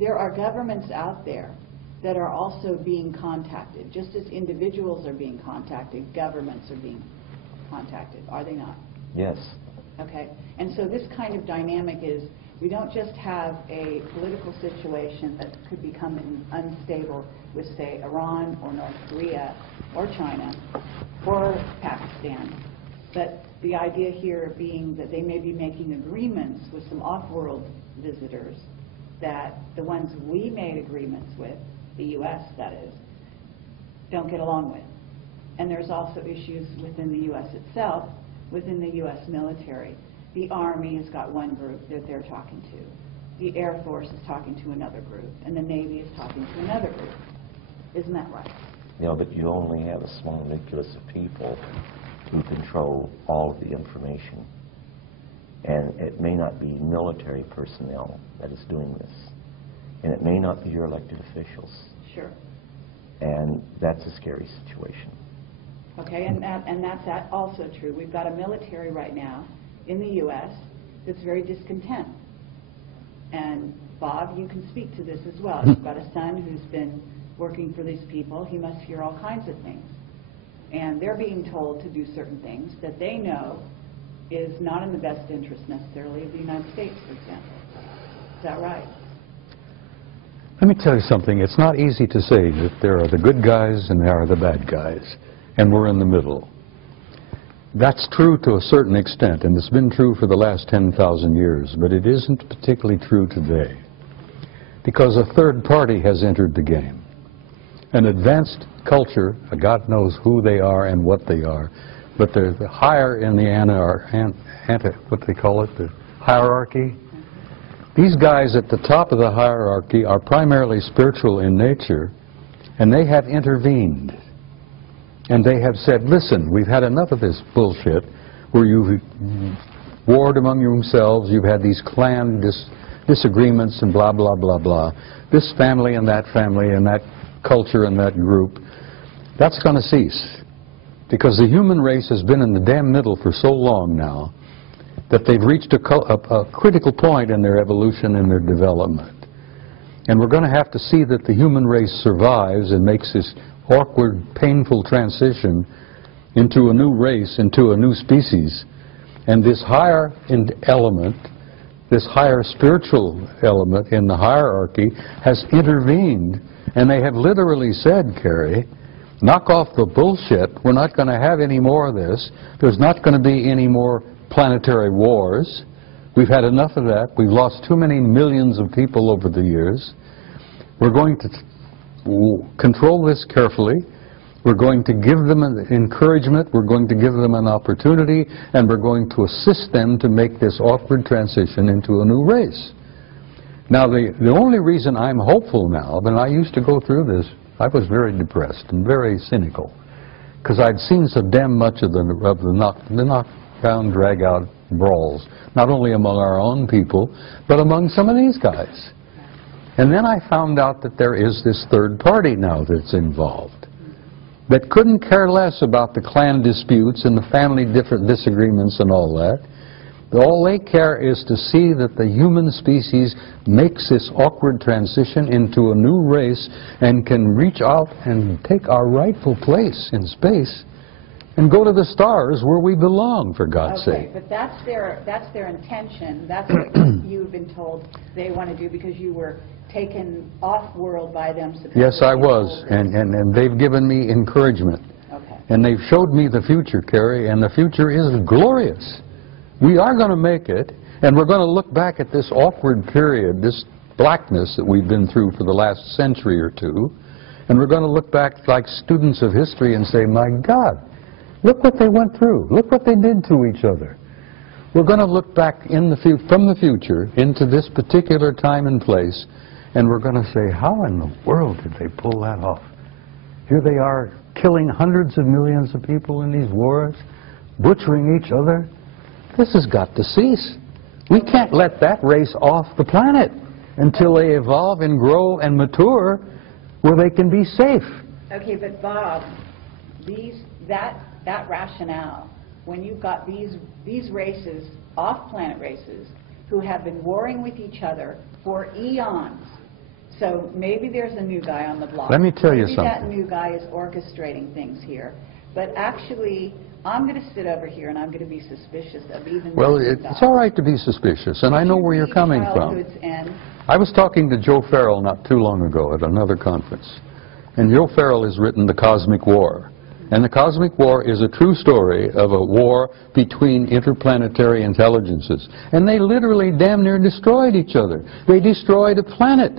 there are governments out there that are also being contacted. Just as individuals are being contacted, governments are being contacted, are they not? Yes. Okay, and so this kind of dynamic is, we don't just have a political situation that could become unstable with, say, Iran or North Korea or China or Pakistan, but the idea here being that they may be making agreements with some off-world visitors that the ones we made agreements with, the U.S. that is, don't get along with. And there's also issues within the U.S. itself, within the U.S. military. The Army has got one group that they're talking to. The Air Force is talking to another group. And the Navy is talking to another group. Isn't that right? Yeah, but you only have a small nucleus of people who control all of the information. And it may not be military personnel that is doing this. And it may not be your elected officials. Sure. And that's a scary situation. Okay, and that's also true. We've got a military right now in the U.S. that's very discontent. And Bob, you can speak to this as well. You've got a son who's been working for these people. He must hear all kinds of things. And they're being told to do certain things that they know is not in the best interest necessarily of the United States, for example. Is that right? Let me tell you something. It's not easy to say that there are the good guys and there are the bad guys, and we're in the middle. That's true to a certain extent, and it's been true for the last 10,000 years, but it isn't particularly true today, because a third party has entered the game. An advanced culture, God knows who they are and what they are, but they're higher in the what they call it, the hierarchy. These guys at the top of the hierarchy are primarily spiritual in nature, and they have intervened. And they have said, listen, we've had enough of this bullshit where you've warred among yourselves, you've had these clan disagreements and blah, blah, blah, blah. This family and that culture and that group, that's going to cease. Because the human race has been in the damn middle for so long now that they've reached a critical point in their evolution and their development. And we're going to have to see that the human race survives and makes this awkward, painful transition into a new race, into a new species. And this higher element, this higher spiritual element in the hierarchy has intervened, and they have literally said, Carrie, knock off the bullshit. We're not going to have any more of this. There's not going to be any more planetary wars. We've had enough of that. We've lost too many millions of people over the years. We're going to control this carefully. We're going to give them an encouragement. We're going to give them an opportunity, and we're going to assist them to make this awkward transition into a new race. Now, the only reason I'm hopeful now, and I used to go through this, I was very depressed and very cynical, because I'd seen so damn much of the knockdown, drag-out brawls, not only among our own people, but among some of these guys. And then I found out that there is this third party now that's involved, that couldn't care less about the clan disputes and the family disagreements and all that. All they care is to see that the human species makes this awkward transition into a new race and can reach out and take our rightful place in space and go to the stars where we belong, for God's sake. Okay, but that's their intention. That's what you've been told they want to do because you were taken off-world by them. Yes, I was, and they've given me encouragement. Okay. And they've showed me the future, Carrie, and the future is glorious. We are going to make it, and we're going to look back at this awkward period, this blackness that we've been through for the last century or two, and we're going to look back like students of history and say, my God, look what they went through. Look what they did to each other. We're going to look back from the future into this particular time and place, and we're going to say, how in the world did they pull that off? Here they are killing hundreds of millions of people in these wars, butchering each other. This has got to cease. We can't let that race off the planet until they evolve and grow and mature where they can be safe. Okay, but Bob, that rationale, when you've got these races, off-planet races, who have been warring with each other for eons, So maybe there's a new guy on the block. Let me tell you Maybe that something. new guy is orchestrating things here. But actually, I'm going to sit over here and I'm going to be suspicious of even Well, this new it's guy. all right to be suspicious, and I know where you're coming from. Childhood's End. I was talking to Joe Farrell not too long ago at another conference, and Joe Farrell has written The Cosmic War. And The Cosmic War is a true story of a war between interplanetary intelligences. And they literally damn near destroyed each other. They destroyed a planet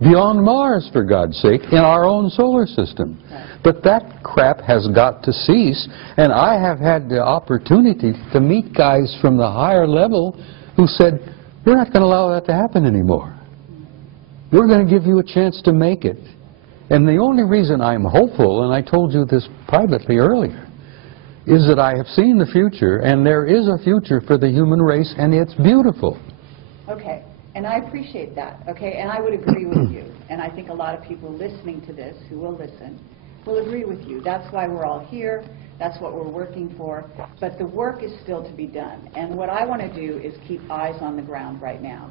beyond Mars, for God's sake, in our own solar system. But that crap has got to cease, and I have had the opportunity to meet guys from the higher level who said, we're not going to allow that to happen anymore. We're going to give you a chance to make it. And the only reason I'm hopeful, and I told you this privately earlier, is that I have seen the future, and there is a future for the human race, and it's beautiful. Okay, and I appreciate that, okay, and I would agree with you. And I think a lot of people listening to this, who will listen, will agree with you. That's why we're all here. That's what we're working for. But the work is still to be done. And what I want to do is keep eyes on the ground right now.